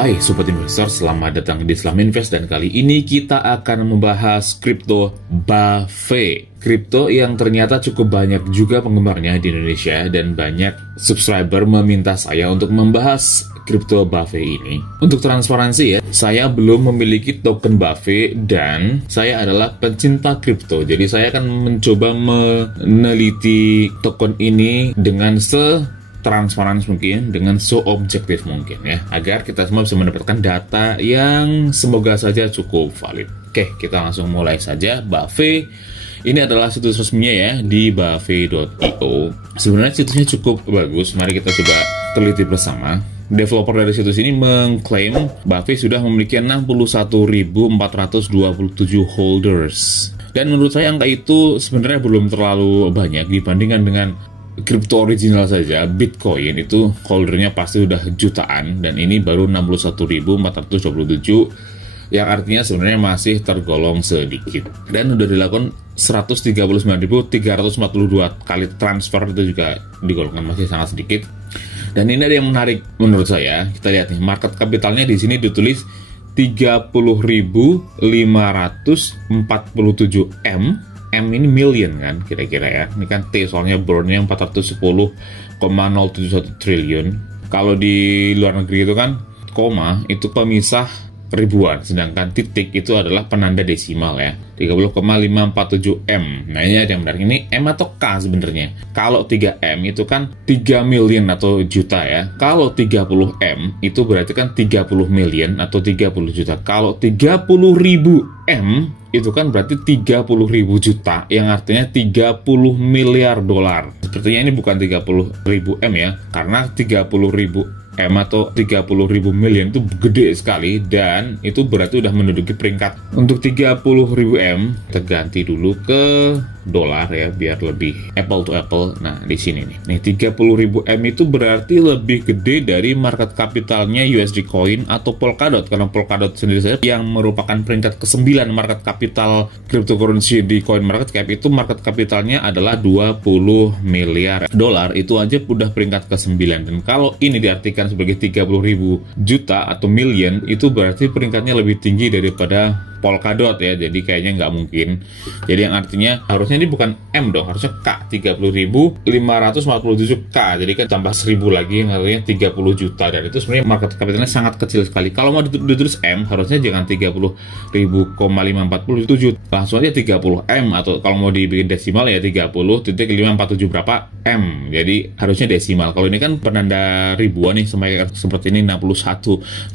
Hai Sobat Investor, selamat datang di Islam Invest dan kali ini kita akan membahas kripto BAFE. Kripto yang ternyata cukup banyak juga penggemarnya di Indonesia dan banyak subscriber meminta saya untuk membahas kripto BAFE ini. Untuk transparansi ya, saya belum memiliki token BAFE dan saya adalah pencinta kripto. Jadi saya akan mencoba meneliti token ini dengan transparan mungkin, dengan objektif mungkin ya, agar kita semua bisa mendapatkan data yang semoga saja cukup valid. Oke, kita langsung mulai saja. BAFE ini adalah situs resminya ya, di bafe.io. Sebenarnya situsnya cukup bagus, mari kita coba teliti bersama. Developer dari situs ini mengklaim BAFE sudah memiliki 61.427 holders. Dan menurut saya angka itu sebenarnya belum terlalu banyak dibandingkan dengan kripto original saja. Bitcoin itu holdernya pasti udah jutaan dan ini baru 61.427, yang artinya sebenarnya masih tergolong sedikit. Dan udah dilakukan 139.342 kali transfer, itu juga digolongkan masih sangat sedikit. Dan ini ada yang menarik menurut saya. Kita lihat nih, market capitalnya di sini ditulis 30.547 M. M ini million kan kira-kira ya. Ini kan T soalnya burnnya 410,071 triliun. Kalau di luar negeri itu kan koma itu pemisah ribuan, sedangkan titik itu adalah penanda desimal ya, 30,547 M. Nah ini ada yang menarik, ini M atau K sebenarnya. Kalau 3M itu kan 3 million atau juta ya. Kalau 30 M itu berarti kan 30 million atau 30 juta. Kalau 30.000 M itu kan berarti 30.000 juta, yang artinya 30 miliar dolar. Sepertinya ini bukan 30.000 M ya, karena 30.000 M atau 30.000 million itu gede sekali, dan itu berarti udah menduduki peringkat. Untuk 30.000 M kita ganti dulu ke dolar ya, biar lebih apple to apple. Nah di sini nih 30.000 M itu berarti lebih gede dari market capitalnya USD Coin atau Polkadot, karena Polkadot sendiri saja yang merupakan peringkat ke-9 market capital cryptocurrency di coin market cap, itu market capitalnya adalah 20 miliar dolar. Itu aja udah peringkat ke-9, dan kalau ini diartikan sebagai 30.000 juta atau million, itu berarti peringkatnya lebih tinggi daripada Polkadot ya. Jadi kayaknya nggak mungkin. Jadi yang artinya harusnya ini bukan M dong, harusnya K, 30.547 K. Jadi kan tambah 1000 lagi, yang artinya 30 juta, dan itu sebenarnya market capitalnya sangat kecil sekali. Kalau mau ditulis M, harusnya jangan 30.547, langsung aja 30 M, atau kalau mau dibikin desimal ya 30.547 berapa M. Jadi harusnya desimal. Kalau ini kan penanda ribuan nih, seperti ini 61.427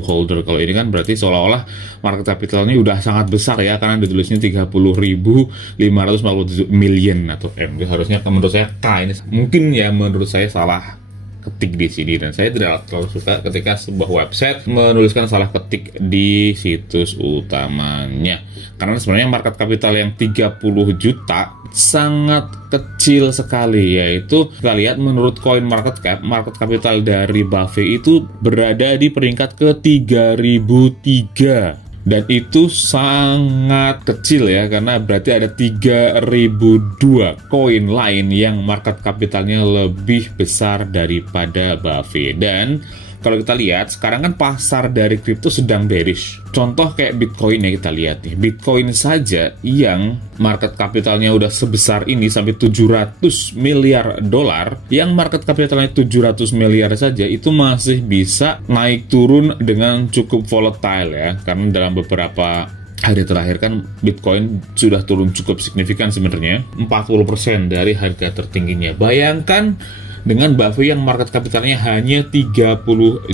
holder. Kalau ini kan berarti seolah-olah market capitalnya udah sangat besar ya, karena ditulisnya 30.547 million atau M. Harusnya menurut saya K. Ini mungkin ya menurut saya salah ketik di sini, dan saya tidak terlalu suka ketika sebuah website menuliskan salah ketik di situs utamanya, karena sebenarnya market capital yang 30 juta sangat kecil sekali. Yaitu kita lihat menurut coin market cap, market capital dari BAFE itu berada di peringkat ke 3003. Dan itu sangat kecil ya, karena berarti ada 3002 koin lain yang market capitalnya lebih besar daripada BAFE. Dan kalau kita lihat sekarang kan pasar dari kripto sedang bearish. Contoh kayak Bitcoin ya, kita lihat nih, Bitcoin saja yang market capitalnya udah sebesar ini sampai 700 miliar dolar, yang market capitalnya 700 miliar saja itu masih bisa naik turun dengan cukup volatile ya, karena dalam beberapa hari terakhir kan Bitcoin sudah turun cukup signifikan sebenarnya, 40% dari harga tertingginya. Bayangkan dengan BAFE yang market capitalnya hanya 30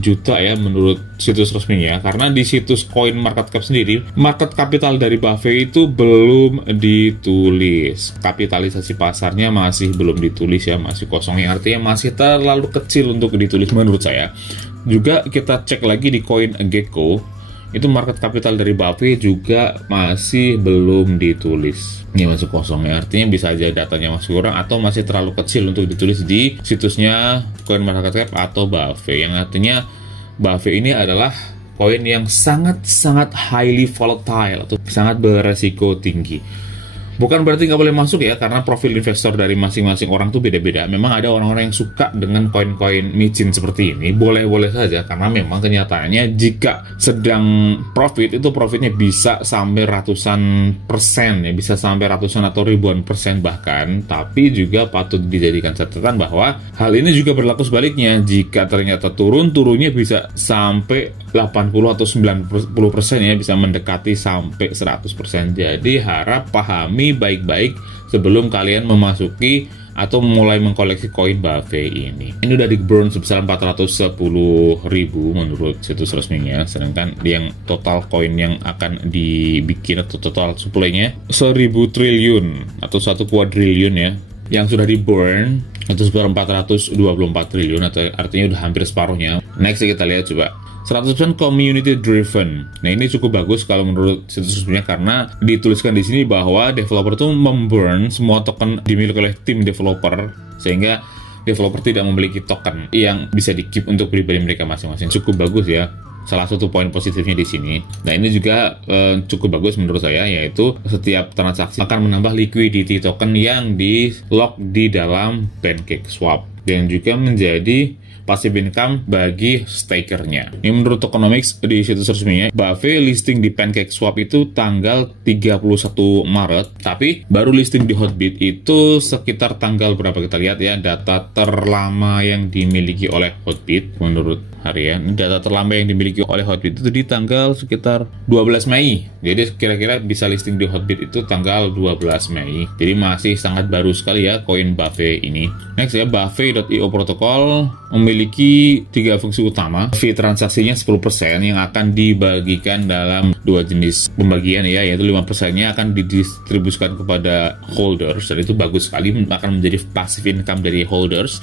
juta ya menurut situs resminya, karena di situs coin market cap sendiri market capital dari BAFE itu belum ditulis, kapitalisasi pasarnya masih belum ditulis ya, masih kosong, yang artinya masih terlalu kecil untuk ditulis menurut saya. Juga kita cek lagi di CoinGecko, itu market capital dari BAFE juga masih belum ditulis. Ini masih kosong ya, artinya bisa aja datanya masih kurang atau masih terlalu kecil untuk ditulis di situsnya coin market cap atau BAFE, yang artinya BAFE ini adalah koin yang sangat highly volatile atau sangat beresiko tinggi. Bukan berarti nggak boleh masuk ya, karena profil investor dari masing-masing orang tuh beda-beda. Memang ada orang-orang yang suka dengan koin-koin micin seperti ini, boleh-boleh saja, karena memang kenyataannya jika sedang profit, itu profitnya bisa sampai ratusan persen ya, bisa sampai ratusan atau ribuan persen bahkan. Tapi juga patut dijadikan catatan bahwa hal ini juga berlaku sebaliknya. Jika ternyata turunnya bisa sampai 80 atau 90% ya, bisa mendekati sampai 100%. Jadi harap pahami baik-baik sebelum kalian memasuki atau mulai mengkoleksi koin Buffett ini. Ini udah di-burn sebesar 410.000 menurut situs resminya, sedangkan yang total koin yang akan dibikin atau total supply-nya 1.000 triliun atau 1 kuadriliun ya, yang sudah di-burn itu sebesar 424 triliun, atau artinya udah hampir separuhnya. Next kita lihat coba. 100% community driven. Nah, ini cukup bagus kalau menurut situs resminya, karena dituliskan di sini bahwa developer itu memburn semua token dimiliki oleh tim developer, sehingga developer tidak memiliki token yang bisa di-keep untuk pribadi mereka masing-masing. Cukup bagus ya. Salah satu poin positifnya di sini. Nah, ini juga cukup bagus menurut saya, yaitu setiap transaksi akan menambah liquidity token yang di-lock di dalam PancakeSwap, dan juga menjadi passive income bagi stakernya. Ini menurut Tokenomics di situs resminya, Buffett listing di PancakeSwap itu tanggal 31 Maret, tapi baru listing di Hotbit itu sekitar tanggal berapa, kita lihat ya, data terlama yang dimiliki oleh Hotbit menurut harian. Data terlama yang dimiliki oleh Hotbit itu di tanggal sekitar 12 Mei. Jadi kira-kira bisa listing di Hotbit itu tanggal 12 Mei. Jadi masih sangat baru sekali ya koin Buffett ini. Next ya, Buffett.io protokol memiliki 3 fungsi utama. Fee transaksinya 10% yang akan dibagikan dalam 2 jenis pembagian ya, yaitu 5%-nya akan didistribusikan kepada holders, dan itu bagus sekali, akan menjadi passive income dari holders.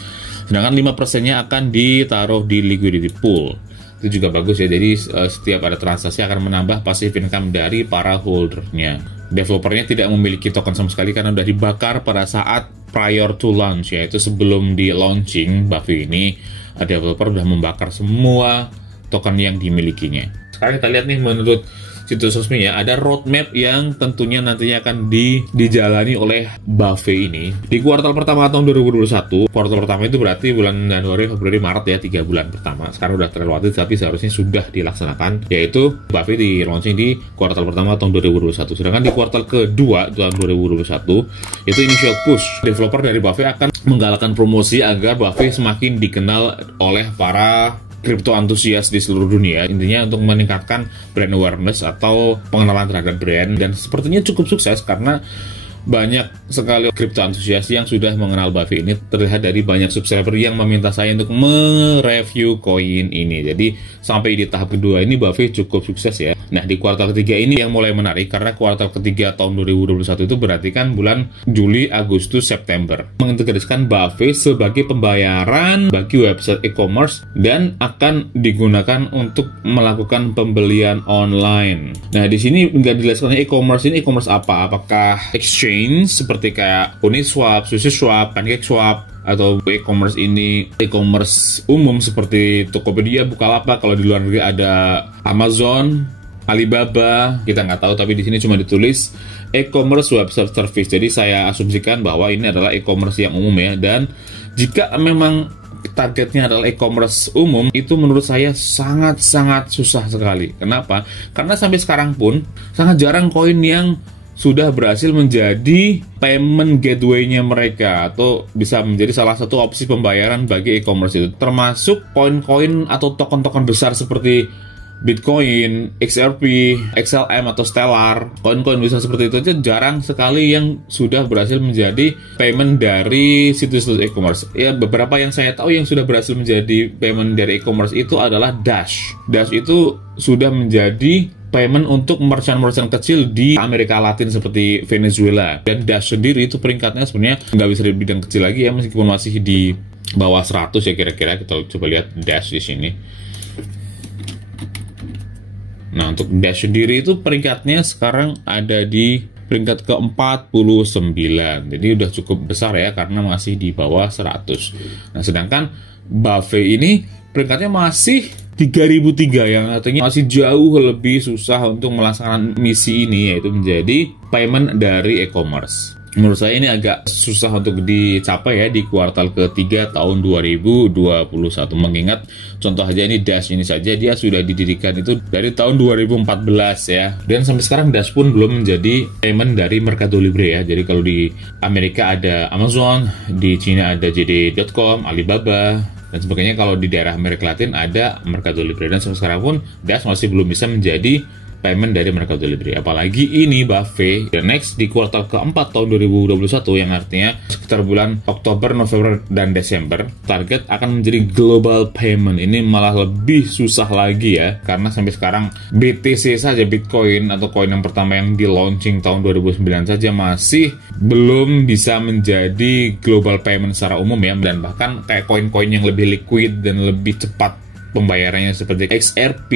Sedangkan 5%-nya akan ditaruh di liquidity pool. Itu juga bagus ya, jadi setiap ada transaksi akan menambah passive income dari para holdernya. Developernya tidak memiliki token sama sekali karena sudah dibakar pada saat prior to launch, yaitu sebelum di launching Buffett ini, developer sudah membakar semua token yang dimilikinya. Sekarang kita lihat nih menurut situs resmi ya, ada roadmap yang tentunya nantinya akan dijalani oleh Buffett ini di kuartal pertama tahun 2021. Kuartal pertama itu berarti bulan Januari, Februari, Maret ya, 3 bulan pertama. Sekarang udah terlewati, tapi seharusnya sudah dilaksanakan, yaitu Buffett di launching di kuartal pertama tahun 2021. Sedangkan di kuartal kedua tahun 2021 itu initial push. Developer dari Buffett akan menggalakkan promosi agar Buffett semakin dikenal oleh para crypto antusias di seluruh dunia, intinya untuk meningkatkan brand awareness atau pengenalan terhadap brand, dan sepertinya cukup sukses karena banyak sekali crypto antusias yang sudah mengenal Buffett ini. Terlihat dari banyak subscriber yang meminta saya untuk mereview koin ini. Jadi sampai di tahap kedua ini Buffett cukup sukses ya. Nah, di kuartal ketiga ini yang mulai menarik, karena kuartal ketiga tahun 2021 itu berarti kan bulan Juli, Agustus, September. Mengintegrasikan Buffett sebagai pembayaran bagi website e-commerce dan akan digunakan untuk melakukan pembelian online. Nah, di sini nggak dijelaskan e-commerce ini e-commerce apa? Apakah exchange seperti kayak Uniswap, SushiSwap, PancakeSwap, atau e-commerce ini e-commerce umum seperti Tokopedia, Bukalapak, kalau di luar negeri ada Amazon, Alibaba, kita nggak tahu, tapi di sini cuma ditulis e-commerce website service. Jadi saya asumsikan bahwa ini adalah e-commerce yang umum ya, dan jika memang targetnya adalah e-commerce umum, itu menurut saya sangat-sangat susah sekali. Kenapa? Karena sampai sekarang pun sangat jarang koin yang sudah berhasil menjadi payment gateway-nya mereka, atau bisa menjadi salah satu opsi pembayaran bagi e-commerce itu. Termasuk koin-koin atau token-token besar seperti Bitcoin, XRP, XLM atau Stellar, koin-koin besar seperti itu aja jarang sekali yang sudah berhasil menjadi payment dari situs-situs e-commerce. Ya, beberapa yang saya tahu yang sudah berhasil menjadi payment dari e-commerce itu adalah Dash. Dash itu sudah menjadi payment untuk merchant-merchant kecil di Amerika Latin seperti Venezuela. Dan Dash sendiri itu peringkatnya sebenarnya nggak bisa dibilang kecil lagi ya, meskipun masih di bawah 100 ya kira-kira. Kita coba lihat Dash di sini. Nah, untuk Dash sendiri itu peringkatnya sekarang ada di peringkat ke-49. Jadi udah cukup besar ya, karena masih di bawah 100. Nah, sedangkan Buffett ini peringkatnya masih 3003, yang artinya masih jauh lebih susah untuk melaksanakan misi ini, yaitu menjadi payment dari e-commerce. Menurut saya ini agak susah untuk dicapai ya di kuartal ketiga tahun 2021. Mengingat contoh aja ini Dash ini saja dia sudah didirikan itu dari tahun 2014 ya. Dan sampai sekarang Dash pun belum menjadi payment dari Mercado Libre ya. Jadi kalau di Amerika ada Amazon, di Cina ada JD.com, Alibaba, dan sebagainya. Kalau di daerah Amerika Latin ada Mercado Libre, dan sampai sekarang pun Dash masih belum bisa menjadi payment dari Mercado Libre. Apalagi ini Buffet dan next di kuartal keempat tahun 2021, yang artinya sekitar bulan Oktober, November, dan Desember, target akan menjadi global payment. Ini malah lebih susah lagi ya, karena sampai sekarang BTC saja, Bitcoin atau koin yang pertama yang di launching tahun 2009 saja masih belum bisa menjadi global payment secara umum ya. Dan bahkan kayak koin-koin yang lebih liquid dan lebih cepat pembayarannya seperti XRP,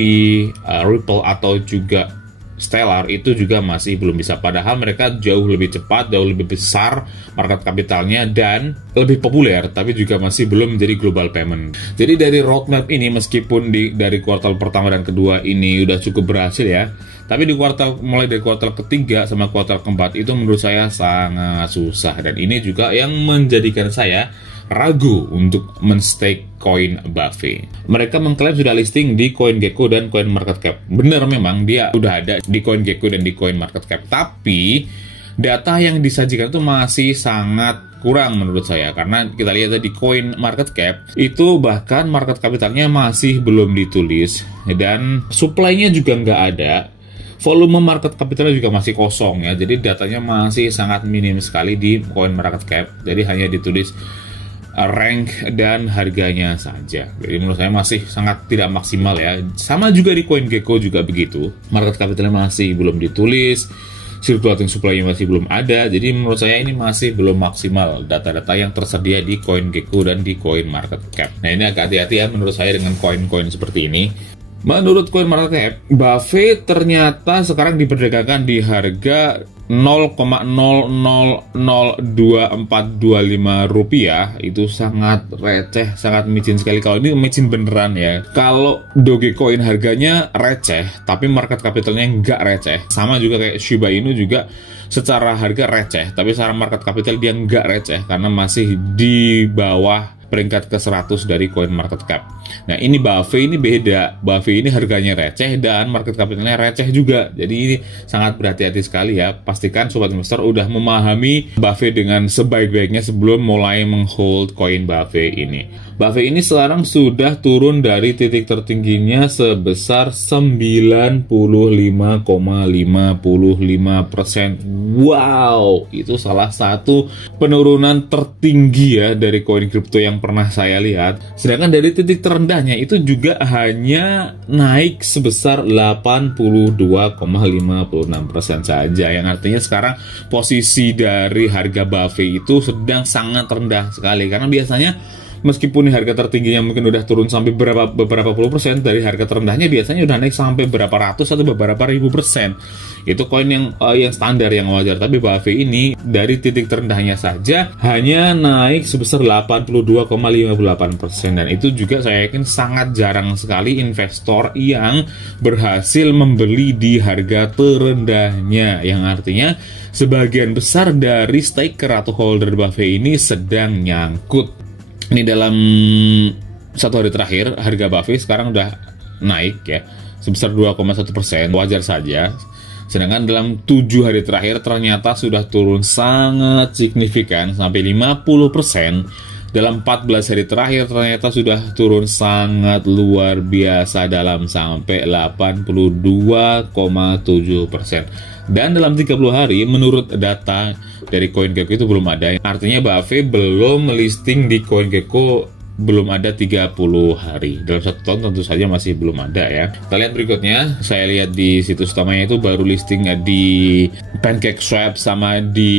Ripple, atau juga Stellar itu juga masih belum bisa. Padahal mereka jauh lebih cepat, jauh lebih besar market kapitalnya, dan lebih populer, tapi juga masih belum menjadi global payment. Jadi dari roadmap ini, meskipun dari kuartal pertama dan kedua ini udah cukup berhasil ya, tapi di mulai dari kuartal ketiga sama kuartal keempat itu menurut saya sangat susah. Dan ini juga yang menjadikan saya ragu untuk men-stake koin Buffet. Mereka mengklaim sudah listing di CoinGecko dan CoinMarketCap. Benar, memang dia udah ada di CoinGecko dan di CoinMarketCap. Tapi data yang disajikan itu masih sangat kurang menurut saya. Karena kita lihat di CoinMarketCap itu bahkan market capitalnya masih belum ditulis, dan supply-nya juga nggak ada. Volume market capitalnya juga masih kosong ya. Jadi datanya masih sangat minim sekali di CoinMarketCap. Jadi hanya ditulis rank dan harganya saja. Jadi menurut saya masih sangat tidak maksimal ya. Sama juga di CoinGecko juga begitu. Market capitalnya masih belum ditulis, circulating supply-nya masih belum ada. Jadi menurut saya ini masih belum maksimal data-data yang tersedia di CoinGecko dan di CoinMarketCap. Nah, ini agak hati-hati ya menurut saya dengan koin-koin seperti ini. Menurut CoinMarketCap, Buffet ternyata sekarang diperdagangkan di harga 0,002425 rupiah. Itu sangat receh, sangat micin sekali. Kalau ini micin beneran ya. Kalau Dogecoin harganya receh, tapi market capitalnya nggak receh. Sama juga kayak Shiba Inu juga secara harga receh, tapi secara market capital dia nggak receh karena masih di bawah peringkat ke-100 dari CoinMarketCap. Nah, ini Buffet ini beda. Buffet ini harganya receh dan market capitalnya receh juga. Jadi ini sangat berhati-hati sekali ya. Pastikan sobat investor udah memahami Buffet dengan sebaik-baiknya sebelum mulai menghold koin Buffet ini. Buffet ini sekarang sudah turun dari titik tertingginya sebesar 95,55%. Wow, itu salah satu penurunan tertinggi ya dari koin kripto yang pernah saya lihat. Sedangkan dari titik terendahnya itu juga hanya naik sebesar 82,56% saja. Yang artinya sekarang posisi dari harga Buffet itu sedang sangat rendah sekali. Karena biasanya meskipun harga tertingginya mungkin udah turun sampai beberapa puluh persen, dari harga terendahnya biasanya udah naik sampai berapa ratus atau beberapa ribu persen. Itu koin yang standar, yang wajar. Tapi Buffet ini dari titik terendahnya saja hanya naik sebesar 82,58%, dan itu juga saya yakin sangat jarang sekali investor yang berhasil membeli di harga terendahnya. Yang artinya sebagian besar dari staker atau holder Buffet ini sedang nyangkut. Ini dalam satu hari terakhir harga Buffet sekarang udah naik ya sebesar 2,1%, wajar saja. Sedangkan dalam 7 hari terakhir ternyata sudah turun sangat signifikan sampai 50%. Dalam 14 hari terakhir ternyata sudah turun sangat luar biasa dalam sampai 82,7%. Dan dalam 30 hari menurut data dari CoinGecko itu belum ada. Artinya Buffet belum listing di CoinGecko belum ada 30 hari. Dalam 1 tahun tentu saja masih belum ada ya. Kita lihat berikutnya. Saya lihat di situs utamanya itu baru listing di PancakeSwap sama di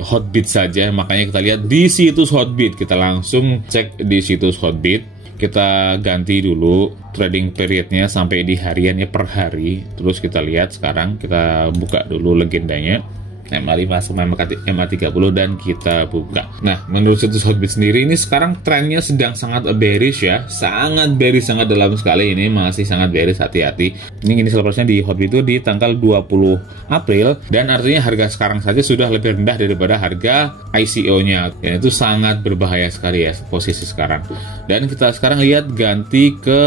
Hotbit saja. Makanya kita lihat di situs Hotbit. Kita langsung cek di situs Hotbit. Kita ganti dulu trading periodnya sampai di hariannya per hari. Terus kita lihat sekarang, kita buka dulu legendanya. MA5 sama MA30 dan kita buka. Nah, menurut situs Hotbit sendiri ini sekarang trennya sedang sangat bearish ya, sangat bearish, sangat dalam sekali ini, masih sangat bearish, hati-hati. Ini initial price-nya di Hotbit itu di tanggal 20 April dan artinya harga sekarang saja sudah lebih rendah daripada harga ICO-nya. Dan itu sangat berbahaya sekali ya posisi sekarang. Dan kita sekarang lihat ganti ke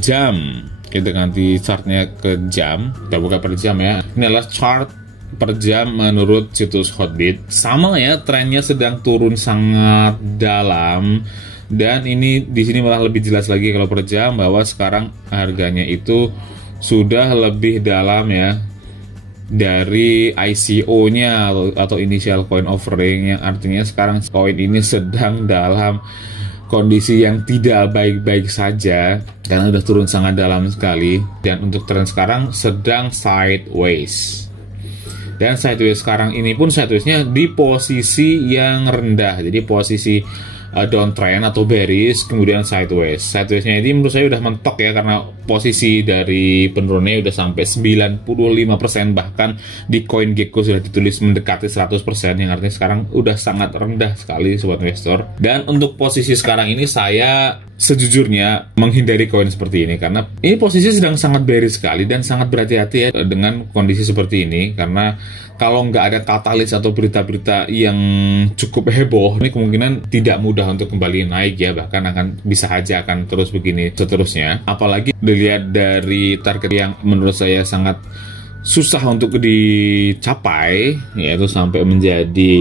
jam. Kita ganti chartnya ke jam. Kita buka per jam ya. Ini adalah chart per jam menurut situs Hotbit. Sama ya, trennya sedang turun sangat dalam. Dan ini di sini malah lebih jelas lagi kalau per jam bahwa sekarang harganya itu sudah lebih dalam ya dari ICO-nya atau initial coin offering, yang artinya sekarang koin ini sedang dalam kondisi yang tidak baik-baik saja karena sudah turun sangat dalam sekali. Dan untuk tren sekarang sedang sideways. Dan sideways sekarang ini pun sideways-nya di posisi yang rendah. Jadi posisi downtrend atau bearish, kemudian sideways. Sideways-nya ini menurut saya udah mentok ya, karena posisi dari penurunannya udah sampai 95%, bahkan di CoinGecko sudah ditulis mendekati 100%, yang artinya sekarang udah sangat rendah sekali sobat investor. Dan untuk posisi sekarang ini saya sejujurnya menghindari koin seperti ini, karena ini posisi sedang sangat bearish sekali dan sangat berhati-hati ya dengan kondisi seperti ini, karena kalau nggak ada katalis atau berita-berita yang cukup heboh, ini kemungkinan tidak mudah untuk kembali naik ya, bahkan akan bisa aja akan terus begini seterusnya. Apalagi dilihat dari target yang menurut saya sangat susah untuk dicapai, yaitu sampai menjadi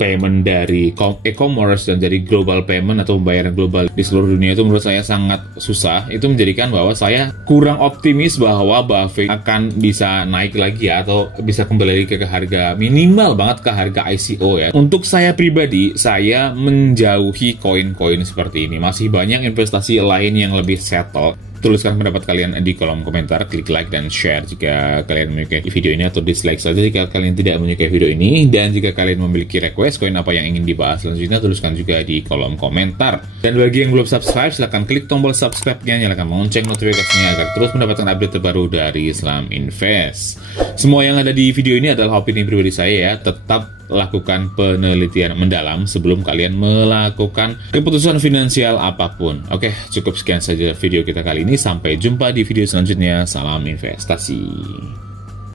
payment dari e-commerce dan jadi global payment atau pembayaran global di seluruh dunia, itu menurut saya sangat susah. Itu menjadikan bahwa saya kurang optimis bahwa Buffett akan bisa naik lagi ya, atau bisa kembali lagi ke harga minimal banget ke harga ICO ya. Untuk saya pribadi, saya menjauhi koin-koin seperti ini. Masih banyak investasi lain yang lebih settle. Tuliskan pendapat kalian di kolom komentar, klik like dan share jika kalian menyukai video ini, atau dislike saja jika kalian tidak menyukai video ini. Dan jika kalian memiliki request koin apa yang ingin dibahas selanjutnya, tuliskan juga di kolom komentar. Dan bagi yang belum subscribe, silahkan klik tombol subscribe-nya, nyalakan lonceng notifikasinya agar terus mendapatkan update terbaru dari Islam Invest. Semua yang ada di video ini adalah opini pribadi saya ya, tetap lakukan penelitian mendalam sebelum kalian melakukan keputusan finansial apapun. Oke, cukup sekian saja video kita kali ini. Sampai jumpa di video selanjutnya. Salam investasi.